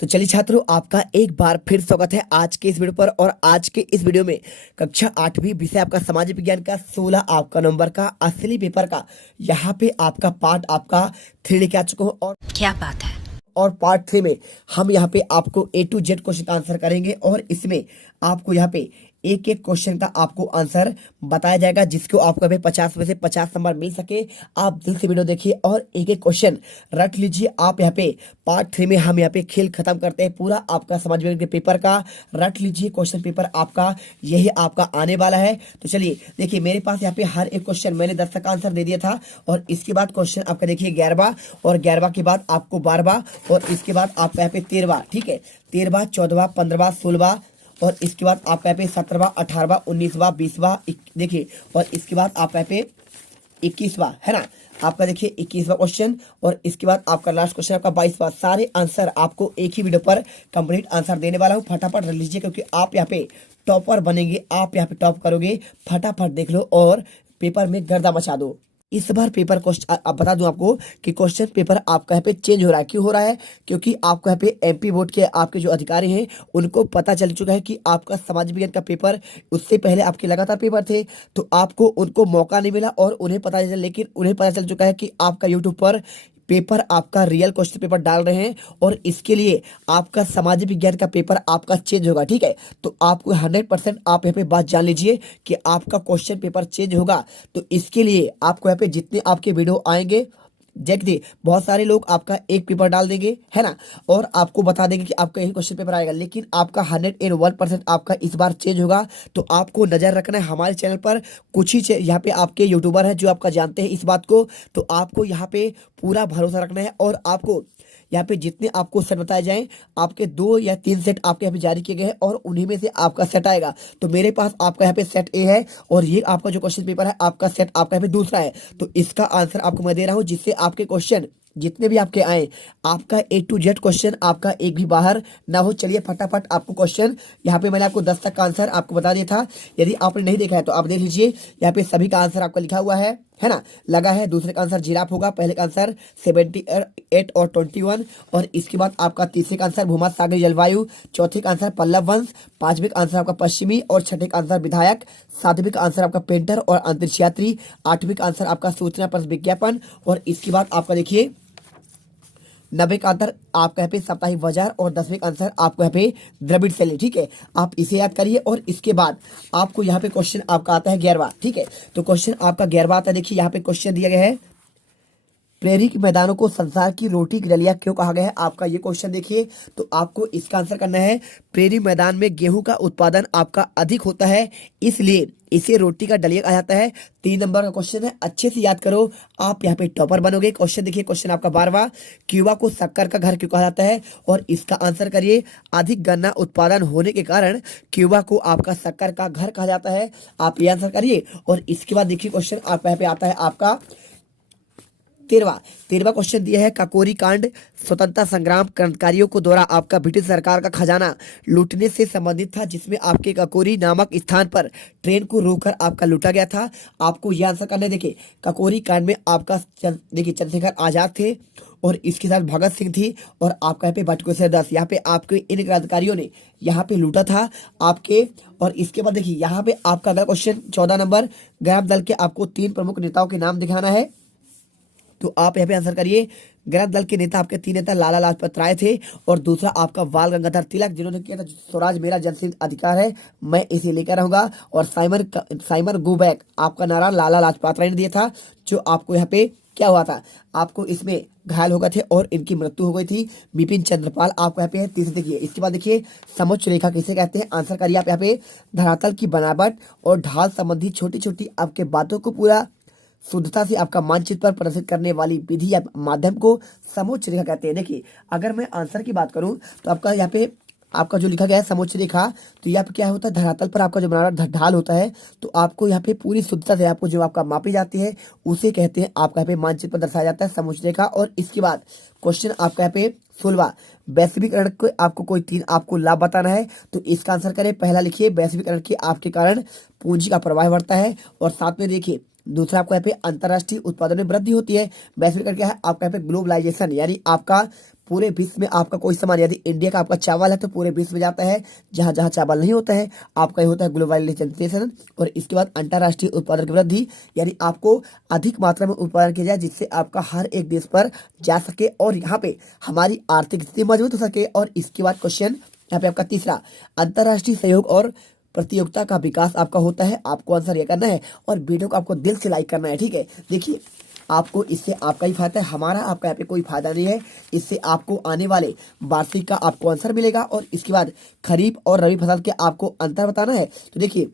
तो चलिए छात्रों, आपका एक बार फिर स्वागत है आज के इस वीडियो पर। और आज के इस वीडियो में कक्षा 8वीं विषय आपका सामाजिक विज्ञान का 16 आपका नंबर का असली पेपर का यहाँ पे आपका पार्ट आपका 3 लेके आ चुका हूँ। और क्या बात है। और पार्ट 3 में हम यहाँ पे आपको A to Z क्वेश्चन का आंसर करेंगे और इसमें आपको यहाँ पे एक एक क्वेश्चन का आपको आंसर बताया जाएगा, जिसको आपको अभी 50 में से 50 नंबर मिल सके। आप दिल से वीडियो देखिए और एक एक क्वेश्चन रट लीजिए। आप यहाँ पे पार्ट 3 में हम यहाँ पे खेल खत्म करते हैं पूरा आपका समाज विज्ञान के पेपर का। रट लीजिए, क्वेश्चन पेपर आपका यही आपका आने वाला है। तो चलिए देखिए, मेरे पास यहाँ पे हर एक क्वेश्चन मैंने 10 का आंसर दे दिया था। और इसके बाद क्वेश्चन आपका देखिए 11वां, और 11वां के बाद आपको 12वां, और इसके बाद आपका यहाँ पे 13वां, ठीक है, 13वां 14वां 15वां 16वां, और इसके बाद आपका यहाँ पे 17वां 18वां 19वां 20वां देखिए, और इसके बाद आपका यहाँ पे 21वां है ना, आपका देखिए 21वां क्वेश्चन। और इसके बाद आपका लास्ट क्वेश्चन आपका 22वां। सारे आंसर आपको एक ही वीडियो पर कंप्लीट आंसर देने वाला हूँ। फटाफट रख लीजिए, क्योंकि आप यहाँ पे टॉपर बनेंगे, आप यहाँ पे टॉप करोगे। फटाफट देख लो और पेपर में गर्दा मचा दो। इस बार पेपर क्वेश्चन अब बता दूं आपको कि क्वेश्चन पेपर आपका यहाँ पे चेंज हो रहा है। क्यों हो रहा है? क्योंकि आपको यहाँ पे एमपी बोर्ड के आपके जो अधिकारी हैं उनको पता चल चुका है कि आपका समाज विज्ञान का पेपर उससे पहले आपके लगातार पेपर थे, तो आपको उनको मौका नहीं मिला और उन्हें पता चल, लेकिन उन्हें पता चल चुका है कि आपका यूट्यूब पर पेपर आपका रियल क्वेश्चन पेपर डाल रहे हैं, और इसके लिए आपका सामाजिक विज्ञान का पेपर आपका चेंज होगा। ठीक है, तो आपको 100% आप यहाँ पे बात जान लीजिए कि आपका क्वेश्चन पेपर चेंज होगा। तो इसके लिए आपको यहाँ पे जितने आपके वीडियो आएंगे, देखिए बहुत सारे लोग आपका एक पेपर डाल देंगे, है ना, और आपको बता देंगे कि आपका यही क्वेश्चन पेपर आएगा, लेकिन आपका 101% आपका इस बार चेंज होगा। तो आपको नजर रखना है हमारे चैनल पर। कुछ ही यहाँ पे आपके यूट्यूबर हैं जो आपका जानते हैं इस बात को, तो आपको यहाँ पे पूरा भरोसा रखना है। और आपको यहाँ पे जितने आपको सेट बताए जाएं, आपके 2 या 3 सेट आपके यहाँ पे जारी किए गए हैं, और उन्हीं में से आपका सेट आएगा। तो मेरे पास आपका यहाँ पे सेट ए है, और ये आपका जो क्वेश्चन पेपर है आपका सेट आपका यहाँ पे दूसरा है। तो इसका आंसर आपको मैं दे रहा हूँ, जिससे आपके क्वेश्चन जितने भी आपके आए, आपका A to Z क्वेश्चन आपका एक भी बाहर ना हो। चलिए फटाफट आपको क्वेश्चन, यहाँ पे मैंने आपको 10 तक का आंसर आपको बता दिया था। यदि आपने नहीं देखा है तो आप देख लीजिए, यहाँ पे सभी का आंसर आपका लिखा हुआ है ना, लगा है। दूसरे का आंसर जिराफ होगा, पहले का आंसर 78 और 21, और इसके बाद आपका तीसरे का आंसर भूमध्य सागरीय जलवायु, चौथे का आंसर पल्लव वंश, पांचवें का आंसर आपका पश्चिमी, और छठे का आंसर विधायक, सातवें का आंसर आपका पेंटर और अंतरिक्ष यात्री, आठवें का आंसर आपका सूचना पर विज्ञापन, और इसके बाद आपका देखिए 90 का आंसर आपका यहाँ पे साप्ताहिक बाजार, और 10वें का आंसर आपको यहाँ पे द्रविड़ शैली। ठीक है, आप इसे याद करिए। और इसके बाद आपको यहाँ पे क्वेश्चन आपका आता है 11वां। ठीक है, तो क्वेश्चन आपका 11वां आता है। देखिए यहाँ पे क्वेश्चन दिया गया है, प्रेरी के मैदानों को संसार की रोटी की डलिया क्यों कहा गया है? आपका ये क्वेश्चन देखिए, तो आपको इसका आंसर करना है। प्रेरी मैदान में गेहूं का उत्पादन आपका अधिक होता है, इसलिए इसे रोटी का डलिया कहा जाता है। 3 नंबर का क्वेश्चन है, अच्छे से याद करो, आप यहाँ पे टॉपर बनोगे। क्वेश्चन देखिए, क्वेश्चन आपका 12वां, क्यूबा को शक्कर का घर क्यों कहा जाता है? और इसका आंसर करिए। अधिक गन्ना उत्पादन होने के कारण क्यूबा को आपका शक्कर का घर कहा जाता है। आप ये आंसर करिए। और इसके बाद देखिए क्वेश्चन आपका यहाँ पे आता है आपका 13वां क्वेश्चन दिया है, काकोरी कांड स्वतंत्रता संग्राम क्रांतिकारियों को द्वारा आपका ब्रिटिश सरकार का खजाना लूटने से संबंधित था, जिसमें आपके काकोरी नामक स्थान पर ट्रेन को रोककर आपका लूटा गया था। आपको यह आंसर करना है। देखिए काकोरी कांड में आपका देखिए चंद्रशेखर आजाद थे, और इसके साथ भगत सिंह थी, और आपका यहाँ पे बटुकेश्वर दास, यहाँ पे आपके इन क्रांतिकारियों ने यहाँ पे लूटा था आपके। और इसके बाद देखिए यहाँ पे आपका अगला क्वेश्चन 14 नंबर, ग्राम दल के आपको 3 प्रमुख नेताओं के नाम दिखाना है। तो आप यहाँ पे आंसर करिए। गृह दल के नेता आपके 3 नेता लाला लाजपत राय थे, और दूसरा आपका बाल गंगाधर तिलक, जिन्होंने किया था स्वराज मेरा जनसिद्ध अधिकार है, मैं इसे लेकर रहूंगा। और साइमन गो बैक आपका नारा लाला लाजपत राय ने दिया था, जो आपको यहाँ पे क्या हुआ था, आपको इसमें घायल हो गए थे और इनकी मृत्यु हो गई थी। बिपिन चंद्रपाल आपको यहाँ पे तीसरे देखिए। इसके बाद देखिए समोच्च रेखा किसे कहते हैं? आंसर करिए आप यहाँ पे। धरातल की बनावट और ढाल संबंधी छोटी छोटी आपके बातों को पूरा शुद्धता से आपका मानचित्र पर प्रदर्शित करने वाली विधि या माध्यम को समोच्च रेखा कहते हैं। देखिए अगर मैं आंसर की बात करूं तो आपका यहाँ पे आपका जो लिखा गया है समोच्च रेखा, तो यहाँ पे क्या होता है, धरातल पर आपका जो बनावट ढाल होता है, तो आपको यहाँ पे पूरी शुद्धता से आपको जो आपका मापी जाती है उसे कहते हैं, आपका यहाँ पे मानचित्र पर दर्शाया जाता है समोच्च रेखा। और इसके बाद क्वेश्चन आपका यहाँ पे 16वां, वैश्वीकरण को आपको कोई 3 आपको लाभ बताना है। तो इसका आंसर करें। पहला लिखिए, वैश्वीकरण के आपके कारण पूंजी का प्रवाह बढ़ता है, और साथ में देखिए दूसरा आपको यहाँ पे अंतर्राष्ट्रीय उत्पादन में वृद्धि होती है। वैश्वीकरण क्या है? आपका यहाँ पे ग्लोबलाइजेशन, यानी आपका पूरे विश्व में आपका कोई सामान, यदि इंडिया का आपका चावल है तो पूरे विश्व में जाता है। जहां जहां चावल नहीं होता है आपका ये होता है ग्लोबलाइजेशन। और इसके बाद अंतर्राष्ट्रीय उत्पादन की वृद्धि, यानी आपको अधिक मात्रा में उत्पादन किया जाए जिससे आपका हर एक देश पर जा सके और यहाँ पे हमारी आर्थिक स्थिति मजबूत हो सके। और इसके बाद क्वेश्चन यहाँ पे आपका तीसरा, अंतर्राष्ट्रीय सहयोग और प्रतियोगिता का विकास आपका होता है। आपको आंसर ये करना है और वीडियो को आपको दिल से लाइक करना है, ठीक है। देखिए आपको इससे आपका ही फायदा है, हमारा आपका यहाँ पे कोई फायदा नहीं है। इससे आपको आने वाले वार्षिक का आपको आंसर मिलेगा और इसके बाद खरीफ और रबी फसल के आपको अंतर बताना है। तो देखिए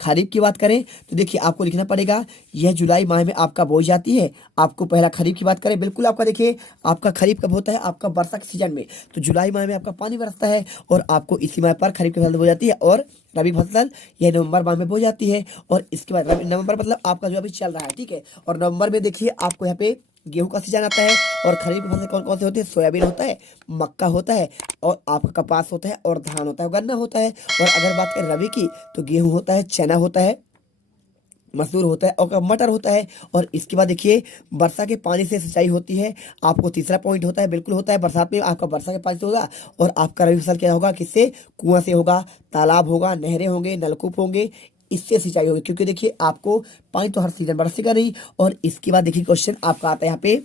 खरीफ की बात करें तो देखिए आपको लिखना पड़ेगा, यह जुलाई माह में आपका बोई जाती है। आपको पहला खरीफ की बात करें, बिल्कुल आपका देखिए आपका खरीफ कब होता है, आपका वर्षा के सीजन में, तो जुलाई माह में आपका पानी बरसता है और आपको इसी माह पर खरीफ की फसल बोई जाती है। और रबी फसल यह नवंबर माह में बोई जाती है। और इसके बाद नवंबर मतलब आपका जो अभी चल रहा है, ठीक है। और नवंबर में देखिए आपको यहाँ पे गेहूं का सीजन आता है। और खरीफ की फसल कौन कौन से होते हैं, सोयाबीन होता है, मक्का होता है और आपका कपास होता है और धान होता है, गन्ना होता है। और अगर बात करें रबी की तो गेहूं होता है, चना होता है, मसूर होता है और मटर होता है। और इसके बाद देखिए वर्षा के पानी से सिंचाई होती है। आपको तीसरा पॉइंट होता है, बिल्कुल होता है, बरसात में आपका वर्षा के पानी से होगा। और आपका रबी फसल क्या होगा, किससे, कुआं से होगा, तालाब होगा, नहरें होंगे, नलकूप होंगे, इससे सिंचाई होगी। क्योंकि देखिए आपको पानी तो हर सीजन बरसेगा नहीं। और इसके बाद देखिए क्वेश्चन आपका आता है यहाँ पे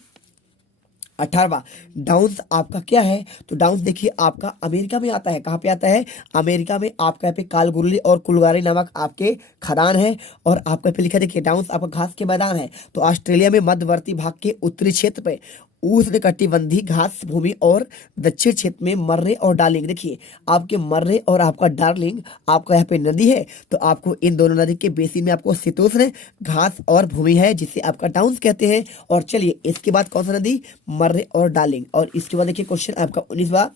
18वां, डाउन्स आपका क्या है। तो डाउन्स देखिए आपका अमेरिका में आता है। कहाँ पे आता है, अमेरिका में। आपका यहाँ पे कालगुरली और कुलगारी नामक आपके खदान है। और आपका पे लिखा देखिए डाउन्स आपका घास के मैदान है। तो ऑस्ट्रेलिया में मध्यवर्ती भाग के उत्तरी क्षेत्र पे उष्णकटिबंधीय घास भूमि और दक्षिण क्षेत्र में मर्रे और डार्लिंग। देखिए आपके मर्रे और आपका डार्लिंग आपका यहाँ पे नदी है। तो आपको इन दोनों नदी के बेसिन में आपको शीतोष्ण घास और भूमि है जिससे आपका डाउन्स कहते हैं। और चलिए इसके बाद कौन सा नदी, मर्रे और डार्लिंग। और इसके बाद देखिए क्वेश्चन आपका 19वां,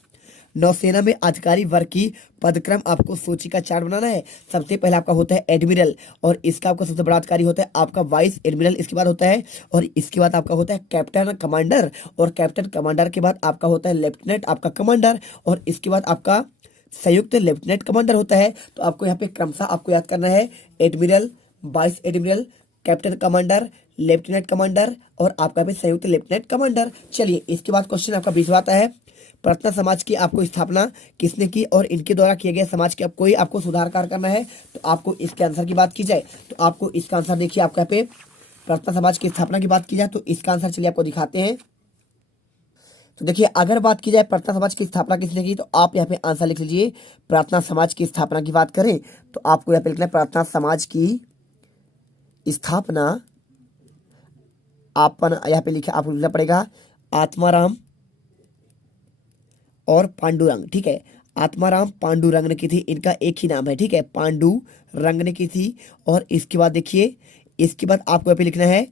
नौसेना में अधिकारी वर्ग की पदक्रम आपको सूची का चार्ट बनाना है। सबसे पहले आपका होता है एडमिरल और इसका आपका सबसे बड़ा अधिकारी होता है आपका वाइस एडमिरल, इसके बाद होता है। और इसके बाद आपका होता है कैप्टन कमांडर और कैप्टन कमांडर के बाद आपका होता है लेफ्टिनेंट आपका कमांडर। और इसके बाद आपका संयुक्त लेफ्टिनेंट कमांडर होता है। तो आपको यहाँ पे क्रमशः आपको याद करना है, admiral, vice admiral, captain commander, lieutenant commander और आपका भी संयुक्त लेफ्टिनेंट कमांडर। चलिए इसके बाद क्वेश्चन आपका 20वां आता है, प्रार्थना समाज की आपको स्थापना किसने की और इनके द्वारा किए गए समाज के कोई आपको सुधार कार्य करना है। तो आपको इसके आंसर की बात की जाए तो आपको इसका आंसर देखिए आपका यहाँ पे प्रार्थना समाज की स्थापना की बात की जाए तो इसका आंसर चलिए आपको दिखाते हैं। तो देखिए अगर बात की जाए प्रार्थना समाज की स्थापना किसने की तो आप यहाँ पे आंसर लिख लीजिए। प्रार्थना समाज की स्थापना की बात करें तो आपको यहाँ पे लिखना है प्रार्थना समाज की स्थापना, आप यहाँ पे लिखा आपको लिखना पड़ेगा आत्माराम और पांडुरंग, ठीक है। आत्माराम पांडुरंग ने की थी, इनका एक ही नाम है, ठीक है, पांडुरंग ने की थी। और इसके बाद देखिए इसके बाद आपको यहाँ पे लिखना है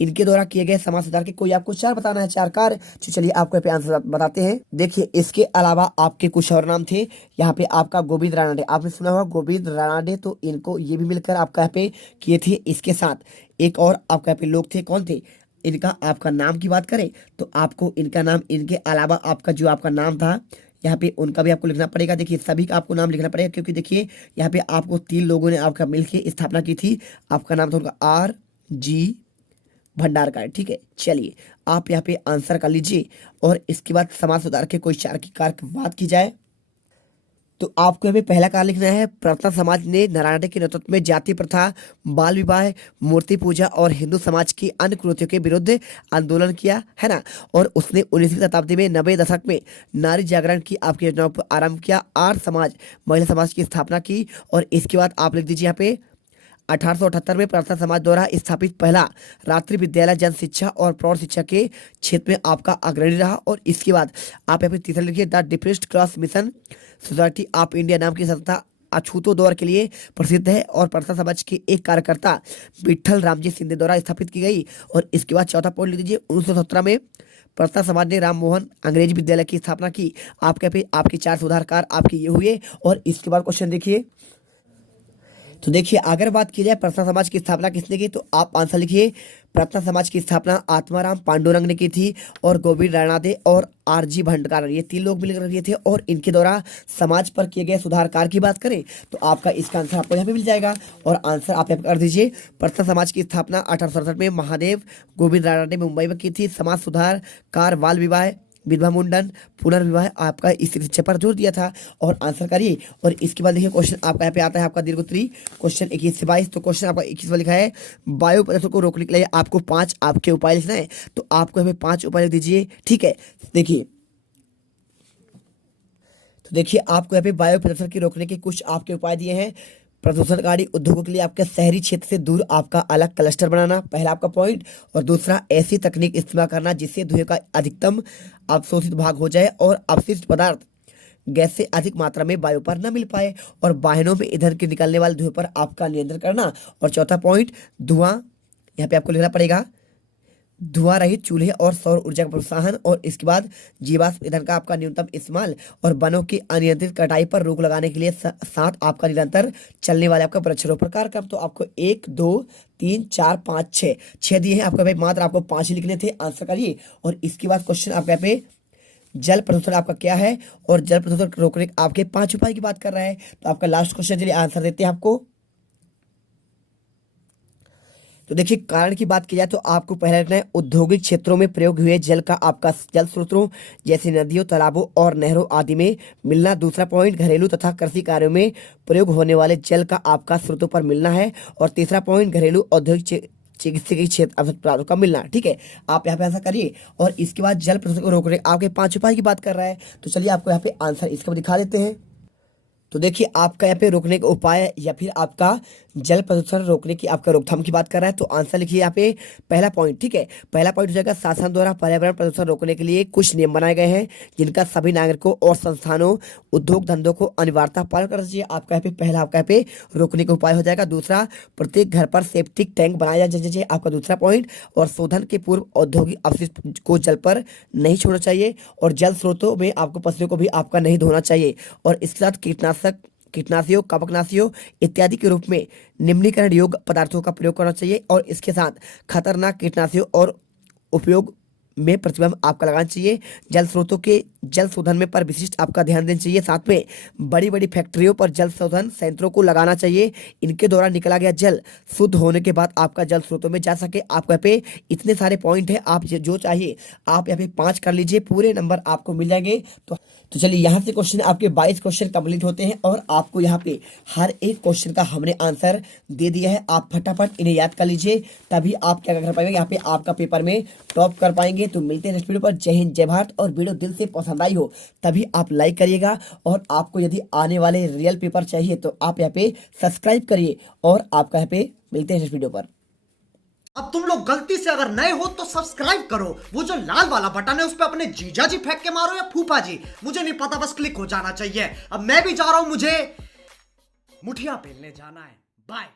इनके द्वारा किए गए समाज सुधार के कोई आपको चार बताना है, चार कार्य। तो चलिए आपको यहाँ पे आंसर बताते हैं। देखिए इसके अलावा आपके कुछ और नाम थे। यहाँ पे आपका गोविंद रानाडे, आपने सुना होगा गोविंद रानाडे, तो इनको ये भी मिलकर आपका यहाँ पे किए थे। इसके साथ एक और आपका यहाँ पे लोग थे, कौन थे, इनका आपका नाम की बात करें तो आपको इनका नाम, इनके अलावा आपका जो आपका नाम था यहाँ पे उनका भी आपको लिखना पड़ेगा। देखिए सभी का आपको नाम लिखना पड़ेगा क्योंकि देखिए यहाँ पे आपको 3 लोगों ने आपका मिलकर स्थापना की थी। आपका नाम था उनका RG भंडारकर, ठीक है। चलिए आप यहाँ पे आंसर कर लीजिए। और इसके बाद समाज सुधार के कोई चार की कार्य की बात की जाए तो आपको यहाँ पे पहला कार्य लिखना है, प्रार्थना समाज ने नारायण के नेतृत्व में जाति प्रथा, बाल विवाह, मूर्ति पूजा और हिंदू समाज की अन्य कुरीतियों के विरुद्ध आंदोलन किया है ना। और उसने 19वीं शताब्दी में 90 दशक में नारी जागरण की आपकी योजनाओं पर आरंभ किया। आर्य समाज, महिला समाज की स्थापना की। और इसके बाद आप लिख दीजिए यहाँ पे 1878 में प्रार्थना समाज द्वारा स्थापित पहला रात्रि विद्यालय जन शिक्षा और प्रौढ़ शिक्षा के क्षेत्र में आपका अग्रणी रहा। और इसके बाद आप यहाँ पे तीसरा लिखिए, the depressed class mission society of India नाम की संस्था अछूतो दौर के लिए प्रसिद्ध है और प्रार्थना समाज के एक कार्यकर्ता विठल रामजी सिंधे द्वारा स्थापित की गई। और इसके बाद चौथा पॉइंट लिख दीजिए, 1917 में प्रार्थना समाज ने राम मोहन अंग्रेजी विद्यालय की स्थापना की। आपके पे आपके 4 सुधार कार्य आपके ये हुए। और इसके बाद क्वेश्चन देखिए, तो देखिए अगर बात की जाए प्रार्थना समाज की स्थापना किसने की तो आप आंसर लिखिए, प्रार्थना समाज की स्थापना आत्माराम पांडुरंग ने की थी और गोविंद रानाडे और RG भंडारकर, ये 3 लोग मिलकर किए थे। और इनके द्वारा समाज पर किए गए सुधार कार्य की बात करें तो आपका इसका आंसर आपको यहाँ पे मिल जाएगा। और आंसर आप यहाँ पे कर दीजिए, प्रार्थना समाज की स्थापना 1867 में महादेव गोविंद रानाडे मुंबई में की थी। समाज सुधार कार्य, बाल विवाह, विधवा मुंडन, पुनर्विवाह आपका स्त्री शिक्षा पर जोर दिया था। और आंसर करिए। और इसके बाद देखिए क्वेश्चन आपका यहाँ पे आता है आपका दीर्घ उत्तरी क्वेश्चन 21 से 22। तो क्वेश्चन आपका 21 में लिखा है वायु प्रदूषण को रोकने के लिए आपको 5 आपके उपाय लिखना है। तो आपको यहाँ पे 5 उपाय लिख दीजिए, ठीक है। देखिए आपको यहाँ पे वायु प्रदूषण की रोकने के कुछ आपके उपाय दिए हैं। प्रदूषणकारी उद्योगों के लिए आपके शहरी क्षेत्र से दूर आपका अलग क्लस्टर बनाना, पहला आपका पॉइंट। और दूसरा, ऐसी तकनीक इस्तेमाल करना जिससे धुएं का अधिकतम अवशोषित भाग हो जाए और अपशिष्ट पदार्थ गैस से अधिक मात्रा में वायु पर न मिल पाए। और वाहनों में ईंधन के निकलने वाले धुएं पर आपका नियंत्रण करना। और चौथा पॉइंट, धुआं, यहाँ पे आपको लिखना पड़ेगा धुआं रहित चूल्हे और सौर ऊर्जा का प्रोत्साहन। और इसके बाद जीवाश्म ईंधन का आपका न्यूनतम इस्तेमाल। और वनों की अनियंत्रित कटाई पर रोक लगाने के लिए साथ आपका निरंतर चलने वाले आपका वृक्षारोपण कार्यक्रम। तो आपको 1 2 3 4 5 6 दिए हैं आपका भाई, मात्र आपको 5 ही लिखने थे। आंसर करिए। और इसके बाद क्वेश्चन आपका यहाँ पे जल प्रदूषण आपका क्या है और जल प्रदूषण रोकने के आपके 5 उपाय की बात कर रहा है। तो आपका लास्ट क्वेश्चन चलिए आंसर देते हैं आपको। तो देखिए कारण की बात की जाए तो आपको पहले रखना है औद्योगिक क्षेत्रों में प्रयोग हुए जल का आपका जल स्रोतों जैसे नदियों, तालाबों और नहरों आदि में मिलना। दूसरा पॉइंट, घरेलू तथा कृषि कार्यों में प्रयोग होने वाले जल का आपका स्रोतों पर मिलना है। और तीसरा पॉइंट, घरेलू औद्योगिक चिकित्सीय क्षेत्र आवश्यकताओं का मिलना, ठीक है। आप यहाँ पे ऐसा करिए। और इसके बाद जल प्रदूषण को रोकने आपके 5 उपाय की बात कर रहा है। तो चलिए आपको यहाँ पे आंसर इसका दिखा देते हैं। तो देखिए आपका यहाँ पे रोकने का उपाय या फिर आपका जल प्रदूषण रोकने की आपका रोकथाम की बात कर रहा है। तो आंसर लिखिए यहाँ पे पहला पॉइंट, ठीक है। पहला पॉइंट हो जाएगा शासन द्वारा पर्यावरण प्रदूषण रोकने के लिए कुछ नियम बनाए गए हैं जिनका सभी नागरिकों और संस्थानों, उद्योग धंधों को अनिवार्यता पालन करना चाहिए। आपका यहाँ पे पहला आपका यहाँ पे रोकने का उपाय हो जाएगा। दूसरा, प्रत्येक घर पर सेप्टिक टैंक बनाया जाना चाहिए, आपका दूसरा पॉइंट। और शोधन के पूर्व औद्योगिक अपशिष्ट को जल पर नहीं छोड़ना चाहिए। और जल स्रोतों में आपको पशुओं को भी आपका नहीं धोना चाहिए। और इसके साथ कीटनाशियों, कवकनाशियों इत्यादि के रूप में निम्नीकरण योग्य पदार्थों का प्रयोग करना चाहिए। और इसके साथ खतरनाक कीटनाशियों और उपयोग में प्रतिबंध आपका लगाना चाहिए। जल स्रोतों के जल शोधन में पर विशिष्ट आपका ध्यान देना चाहिए। साथ में बड़ी बड़ी फैक्ट्रियों पर जल शोधन संयंत्रों को लगाना चाहिए। इनके द्वारा निकला गया जल शुद्ध होने के बाद आपका जल स्रोतों में जा सके। आपको यहाँ पे इतने सारे पॉइंट है, आप जो चाहिए आप यहाँ पे 5 कर लीजिए, पूरे नंबर आपको मिल जाएंगे। तो चलिए यहाँ से क्वेश्चन आपके 22 क्वेश्चन कंप्लीट होते हैं। और आपको यहाँ पे हर एक क्वेश्चन का हमने आंसर दे दिया है। आप फटाफट इन्हें याद कर लीजिए, तभी आप क्या कर पाएंगे, यहाँ पे आपका पेपर में टॉप कर पाएंगे। तो मिलते हैं नेक्स्ट वीडियो पर। जय हिंद, जय भारत। और वीडियो दिल से पसंद आई हो तभी आप लाइक करिएगा। और आपको यदि आने वाले रियल पेपर चाहिए तो आप यहाँ पे सब्सक्राइब करिए। और आपका यहाँ पे मिलते हैं नेक्स्ट वीडियो पर। अब तुम लोग गलती से अगर नए हो तो सब्सक्राइब करो, वो जो लाल वाला बटन है उस पर अपने जीजा जी फेंक के मारो या फूफा जी, मुझे नहीं पता, बस क्लिक हो जाना चाहिए। अब मैं भी जा रहा हूं, मुझे मुठिया पेलने जाना है। बाय।